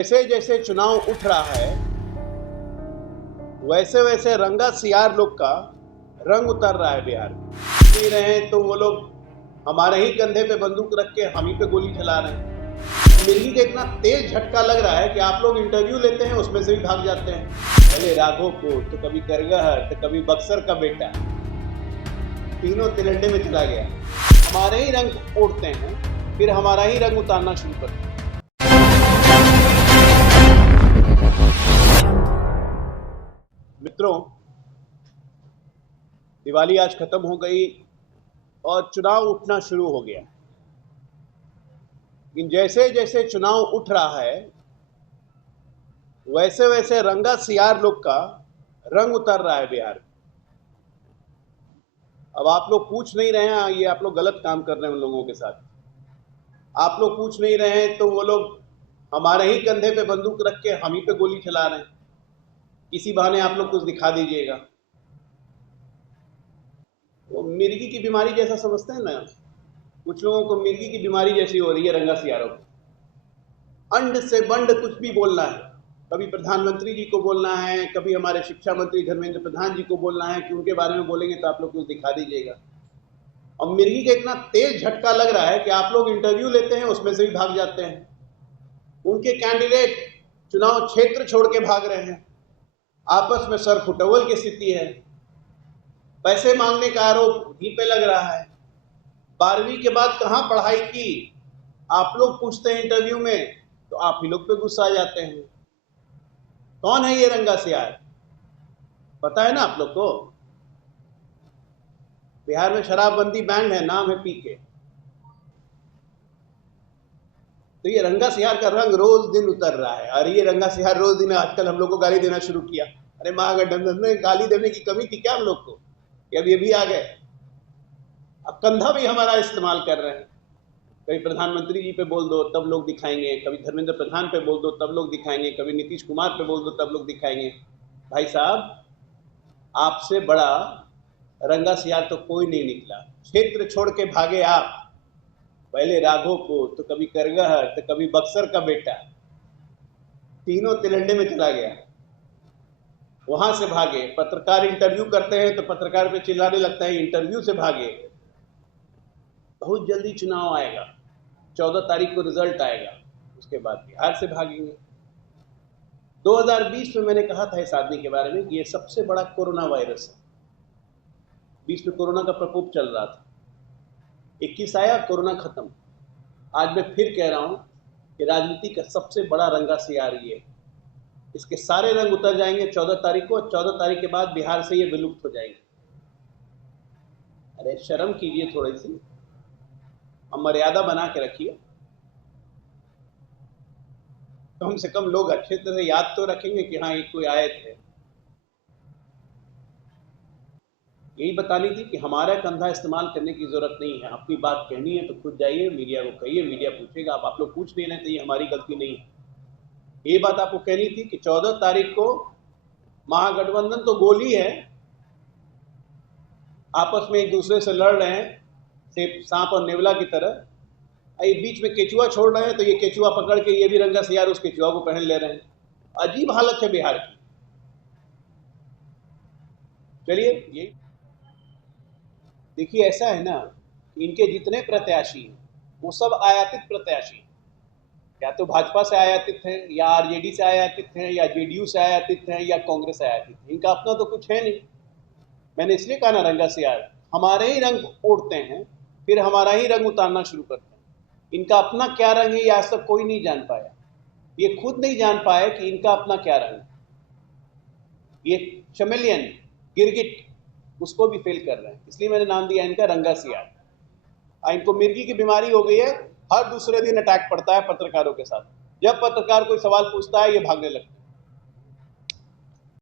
जैसे जैसे चुनाव उठ रहा है वैसे वैसे रंगा सियार लोग का रंग उतर रहा है बिहार में। नहीं रहे तो वो लोग हमारे ही कंधे पे बंदूक रख के हम ही पे गोली चला रहे हैं। मिर्गी का इतना तेज झटका लग रहा है कि आप लोग इंटरव्यू लेते हैं उसमें से भी भाग जाते हैं। पहले राघोपुर तो कभी करगहर तो कभी बक्सर का बेटा, तीनों तिरंडे में चला गया। हमारे ही रंग उड़ते हैं फिर हमारा ही रंग उतारना शुरू करते हैं। मित्रों, दिवाली आज खत्म हो गई और चुनाव उठना शुरू हो गया। लेकिन जैसे जैसे चुनाव उठ रहा है वैसे वैसे रंगा सियार लोग का रंग उतर रहा है बिहार में। अब आप लोग पूछ नहीं रहे हैं, ये आप लोग गलत काम कर रहे हैं उन लोगों के साथ। आप लोग पूछ नहीं रहे हैं तो वो लोग हमारे ही कंधे पे बंदूक रख के हम ही पे गोली चला रहे हैं। इसी बहाने आप लोग कुछ दिखा दीजिएगा। वो मिर्गी की बीमारी जैसा समझते हैं ना, कुछ लोगों को मिर्गी की बीमारी जैसी हो रही है रंगा सियारों को। अंड से बंड कुछ भी बोलना है, कभी प्रधानमंत्री जी को बोलना है, कभी हमारे शिक्षा मंत्री धर्मेंद्र प्रधान जी को बोलना है कि उनके बारे में बोलेंगे तो आप लोग कुछ दिखा दीजिएगा। और मिर्गी का इतना तेज झटका लग रहा है कि आप लोग इंटरव्यू लेते हैं उसमें से भी भाग जाते हैं। उनके कैंडिडेट चुनाव क्षेत्र छोड़ के भाग रहे हैं। आपस में सर फुटवल की स्थिति है। पैसे मांगने का आरोप उन्हीं पे लग रहा है। 12वीं के बाद कहां पढ़ाई की, आप लोग पूछते हैं इंटरव्यू में तो आप ही लोग पे गुस्सा आ जाते हैं। कौन है ये रंगा सियार, पता है ना आप लोग को? बिहार में शराबबंदी बैंड है, नाम है पीके। तो ये रंगा सियार का रंग रोज दिन उतर रहा है। और ये रंगा सियार रोज दिन आजकल हम लोग को गाली देना शुरू किया। अरे महागठबंधन में गाली देने की कमी थी क्या हम लोग को? अब ये भी आ गए, अब कंधा भी हमारा इस्तेमाल कर रहे हैं। कभी प्रधानमंत्री जी पे बोल दो तब लोग दिखाएंगे, कभी धर्मेंद्र प्रधान पे बोल दो तब लोग दिखाएंगे, कभी नीतीश कुमार पे बोल दो तब लोग दिखाएंगे। भाई साहब, आपसे बड़ा रंगा सियार तो कोई नहीं निकला। क्षेत्र छोड़ के भागे आप। पहले राघोपुर तो कभी करगहर तो कभी बक्सर का बेटा, तीनों तिरंडे में चला गया। वहां से भागे। पत्रकार इंटरव्यू करते हैं तो पत्रकार पे चिल्लाने लगता है इंटरव्यू से भागे। बहुत जल्दी चुनाव आएगा, 14 तारीख को रिजल्ट आएगा, उसके बाद बिहार से भागेंगे। 2020 में मैंने कहा था इस आदमी के बारे में कि ये सबसे बड़ा कोरोना वायरस है। 20 में कोरोना का प्रकोप चल रहा था, 21 आया, कोरोना खत्म। आज मैं फिर कह रहा हूं कि राजनीति का सबसे बड़ा रंगा सियार ये, इसके सारे रंग उतर जाएंगे 14 तारीख को। 14 तारीख के बाद बिहार से ये विलुप्त हो जाएंगे। अरे शर्म कीजिए थोड़ी सी, हम मर्यादा बना के रखिए। कम से कम लोग अच्छे तरह से याद तो रखेंगे कि हाँ ये कोई आए थे। यही बतानी थी कि हमारा कंधा इस्तेमाल करने की जरूरत नहीं है। अपनी बात कहनी है तो खुद जाइए, मीडिया को कहिए, मीडिया पूछेगा। आप लोग पूछ नहीं रहे तो ये हमारी गलती नहीं है। ये बात आपको कहनी थी कि 14 तारीख को महागठबंधन तो गोली है, आपस में एक दूसरे से लड़ रहे हैं सांप और नेवला की तरह। ये बीच में केचुआ छोड़ रहे हैं तो ये केचुआ पकड़ के ये भी रंगा सियार उस केचुआ को पहन ले रहे हैं। अजीब हालत है बिहार की। चलिए, ये देखिए, ऐसा है ना कि इनके जितने प्रत्याशी हैं वो सब आयातित प्रत्याशी हैं। या तो भाजपा से आयातित हैं, या आरजेडी से आयातित हैं, या जेडीयू से आयातित हैं, या कांग्रेस से आयातित हैं। इनका अपना तो कुछ है नहीं। मैंने इसलिए कहा ना रंगा सियार, हमारे ही रंग उड़ते हैं फिर हमारा ही रंग उतारना शुरू करते हैं। इनका अपना क्या रंग है ये आज तक कोई नहीं जान पाया। ये खुद नहीं जान पाए कि इनका अपना क्या रंग है। ये चमेलियन, गिरगिट, उसको भी फेल कर रहे हैं। इसलिए मैंने नाम दिया इनका रंगा सियार। इनको मिर्गी की बीमारी हो गई है। हर दूसरे दिन अटैक पड़ता है पत्रकारों के साथ। जब पत्रकार कोई सवाल पूछता है ये भागने लगता है।